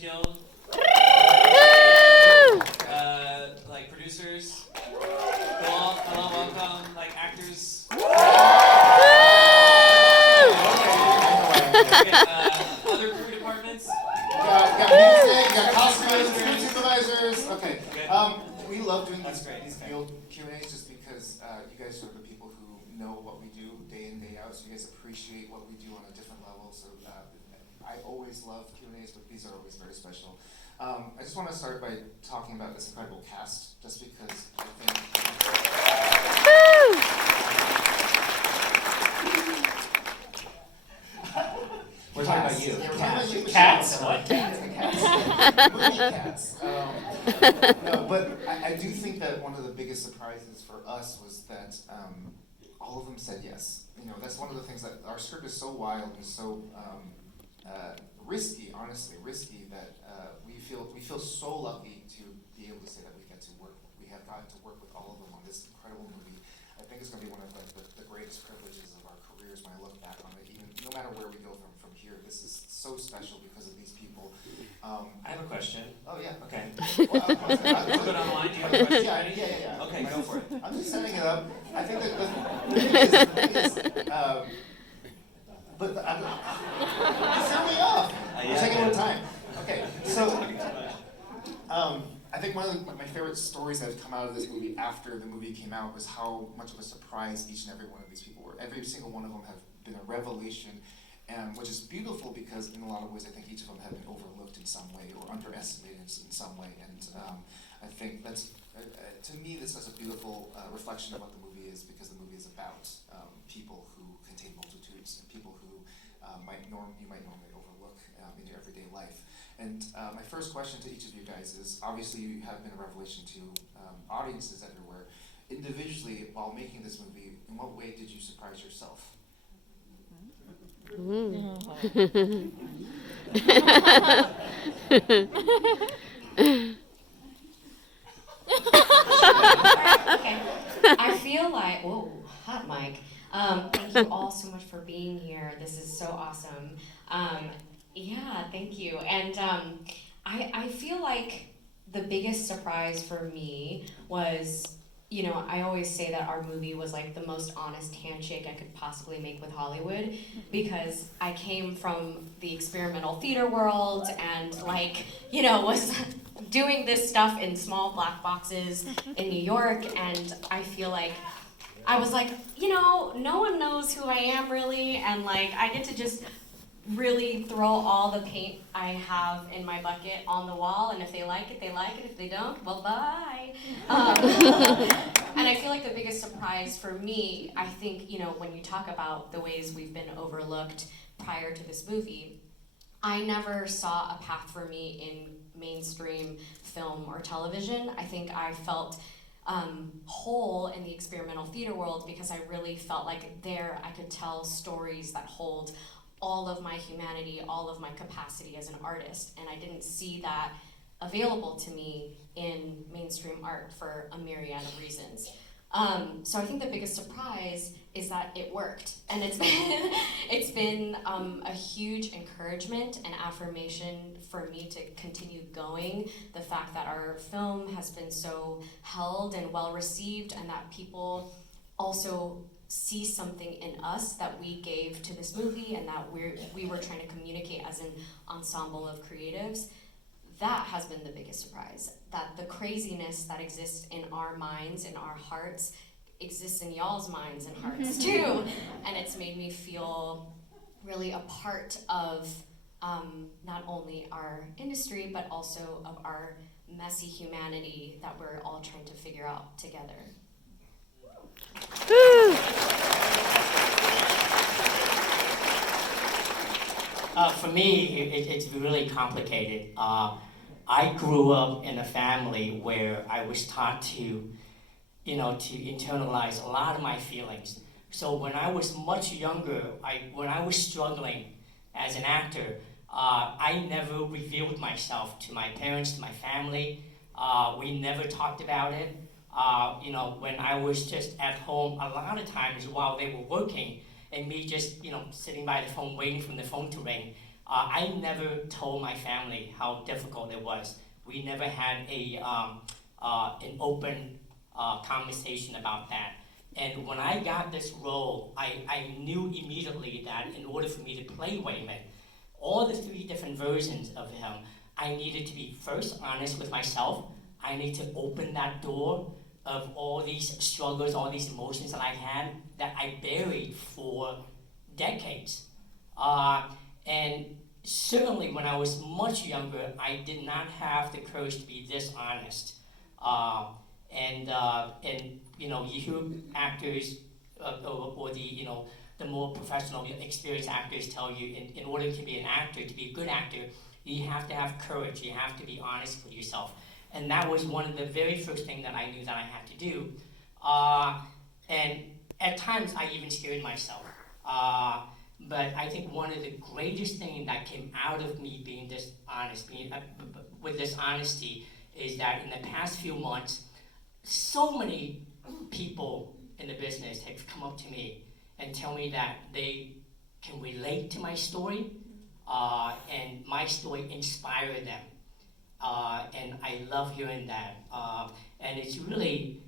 Guild, like producers, hello, welcome, like actors. Other crew departments. Got music, got costumes, food supervisors. Okay. We love doing these field Q&As just because you guys are the people who know what we do day in, day out, so you guys appreciate what we do on a different level. So I always love Q&As, but these are always very special. I just want to start by talking about this incredible cast, just because I think... We're talking about you. Yeah, we're talking about you, Cats? What? Cats. Movie cats. No, but I do think that one of the biggest surprises for us was that all of them said yes. You know, that's one of the things that our script is so wild and so risky, honestly risky, that we feel so lucky to be able to say that we have gotten to work with all of them on this incredible movie. I think it's going to be one of the greatest privileges of our careers when I look back on it. Even no matter where we go from here, this is so special because of these people. I have a question. Oh yeah. Okay. Well, We'll go down the line. Do you have a question? Yeah. Okay, go for it. I'm just setting it up. I think that the thing is but just set me off. We're taking more time. Okay, so I think one of my favorite stories that have come out of this movie after the movie came out was how much of a surprise each and every one of these people were. Every single one of them have been a revelation, and which is beautiful because in a lot of ways I think each of them have been overlooked in some way or underestimated in some way, and I think that's to me this is a beautiful reflection of what the movie is, because the movie is about people who contain multitudes and people who you might normally overlook in your everyday life. And my first question to each of you guys is, obviously you have been a revelation to audiences everywhere. Individually, while making this movie, in what way did you surprise yourself? Okay. I feel like, whoa, hot mic. Thank you all so much for being here. This is so awesome. Yeah, thank you. And I feel like the biggest surprise for me was, you know, I always say that our movie was like the most honest handshake I could possibly make with Hollywood, because I came from the experimental theater world and, like, you know, was doing this stuff in small black boxes in New York, and I feel like I was like, you know, no one knows who I am really, and like I get to just really throw all the paint I have in my bucket on the wall, and if they like it, they like it. If they don't, well, bye. And I feel like the biggest surprise for me, I think, you know, when you talk about the ways we've been overlooked prior to this movie, I never saw a path for me in mainstream film or television. I think I felt whole in the experimental theater world because I really felt like there I could tell stories that hold all of my humanity, all of my capacity as an artist, and I didn't see that available to me in mainstream art for a myriad of reasons. So I think the biggest surprise is that it worked, and it's been a huge encouragement and affirmation for me to continue going. The fact that our film has been so held and well received, and that people also see something in us that we gave to this movie and that we were trying to communicate as an ensemble of creatives, that has been the biggest surprise. That the craziness that exists in our minds, in our hearts, exists in y'all's minds and hearts too. And it's made me feel really a part of not only our industry, but also of our messy humanity that we're all trying to figure out together. For me, it's really complicated. I grew up in a family where I was taught to, to internalize a lot of my feelings. So when I was much younger, when I was struggling as an actor, I never revealed myself to my parents, to my family. We never talked about it. When I was just at home, a lot of times while they were working, and me just, sitting by the phone waiting for the phone to ring, I never told my family how difficult it was. We never had an open conversation about that. And when I got this role, I knew immediately that in order for me to play Wayman, all the 3 different versions of him, I needed to be first honest with myself. I need to open that door of all these struggles, all these emotions that I had that I buried for decades. And certainly when I was much younger, I did not have the courage to be this honest. And you know, you hear actors or the more professional, experienced actors tell you in order to be an actor, to be a good actor, you have to have courage. You have to be honest with yourself. And that was one of the very first things that I knew that I had to do. And at times I even scared myself. But I think one of the greatest things that came out of me being this honest, with this honesty, is that in the past few months, so many people in the business have come up to me and tell me that they can relate to my story, and my story inspired them. And I love hearing that. And it's really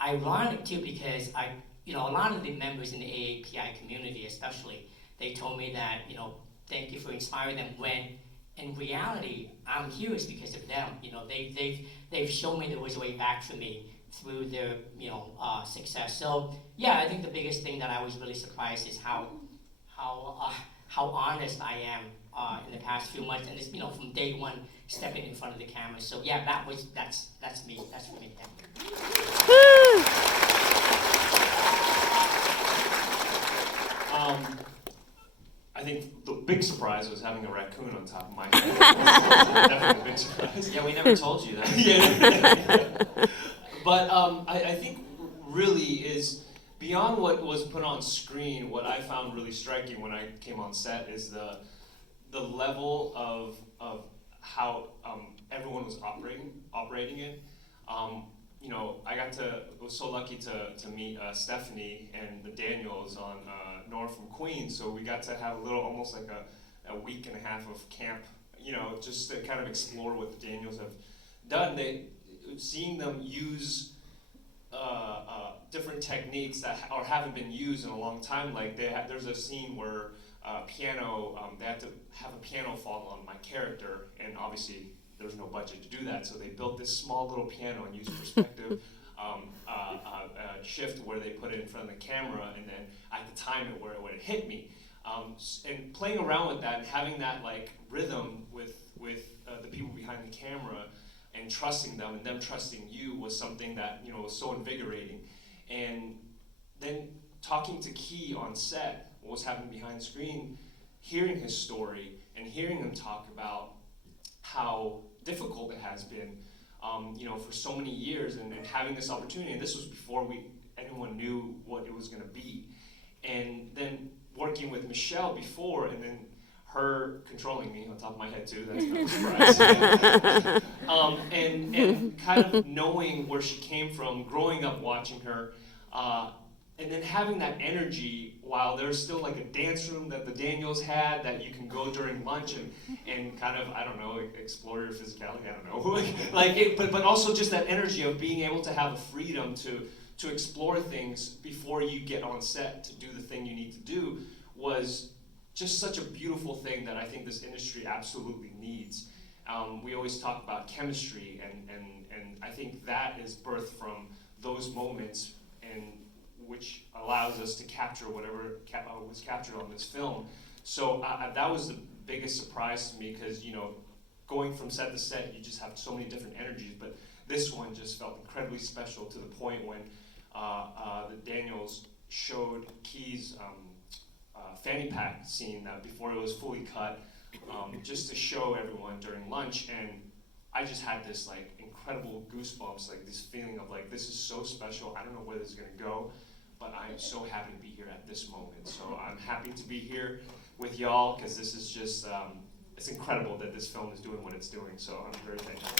ironic too, because a lot of the members in the AAPI community especially, they told me that, thank you for inspiring them, when in reality, I'm here is because of them. They've shown me there was a way back for me through their, success. So yeah, I think the biggest thing that I was really surprised is how honest I am in the past few months, and it's, from day one stepping in front of the camera. So yeah, that's me. That's for me. I think the big surprise was having a raccoon on top of my head. Definitely a big surprise. Yeah, we never told you that. Yeah. But I think really is beyond what was put on screen. What I found really striking when I came on set is the level of how everyone was operating it. I was so lucky to meet Stephanie and the Daniels on Nora from Queens, so we got to have almost like a week and a half of camp, just to kind of explore what the Daniels have done. Seeing them use different techniques that haven't been used in a long time. Like there's a scene where piano, they had to have a piano fall on my character, and obviously there's no budget to do that, so they built this small little piano and used perspective shift where they put it in front of the camera, and then I had to time it where it would hit me. And playing around with that and having that like rhythm with the people behind the camera and trusting them and them trusting you was something that was so invigorating. And then talking to Key on set, what was happening behind the screen, hearing his story and hearing him talk about how difficult it has been, for so many years, and having this opportunity. And this was before anyone knew what it was going to be. And then working with Michelle before, and then her controlling me on top of my head too. That's kind of a surprise. And kind of knowing where she came from, growing up watching her, and then having that energy while there's still like a dance room that the Daniels had that you can go during lunch and kind of, I don't know, explore your physicality, I don't know. But also just that energy of being able to have a freedom to explore things before you get on set to do the thing you need to do was just such a beautiful thing that I think this industry absolutely needs. We always talk about chemistry, and I think that is birthed from those moments, and which allows us to capture whatever was captured on this film. So that was the biggest surprise to me, because going from set to set, you just have so many different energies, but this one just felt incredibly special to the point when the Daniels showed Key's fanny pack scene that before it was fully cut, just to show everyone during lunch, and I just had this like incredible goosebumps, like this feeling of like, this is so special. I don't know where this is gonna go, but I am so happy to be here at this moment. So I'm happy to be here with y'all, because this is just it's incredible that this film is doing what it's doing. So I'm very thankful.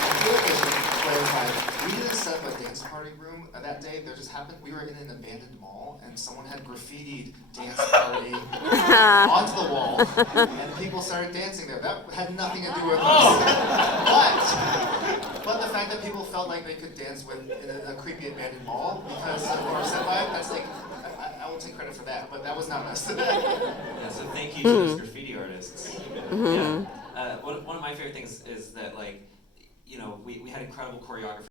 I feel like I should clarify. We didn't set up a dance party room that day. There just happened. We were in an abandoned mall, and someone had graffitied dance party onto the wall, and people started dancing there. That had nothing to do with us. But the fact that people felt like they could dance in a creepy abandoned mall because of our set vibe, that's like, I will take credit for that, but that was not us. Yeah, so thank you to those graffiti artists. Yeah. One of my favorite things is that, like, you know, we had incredible choreography.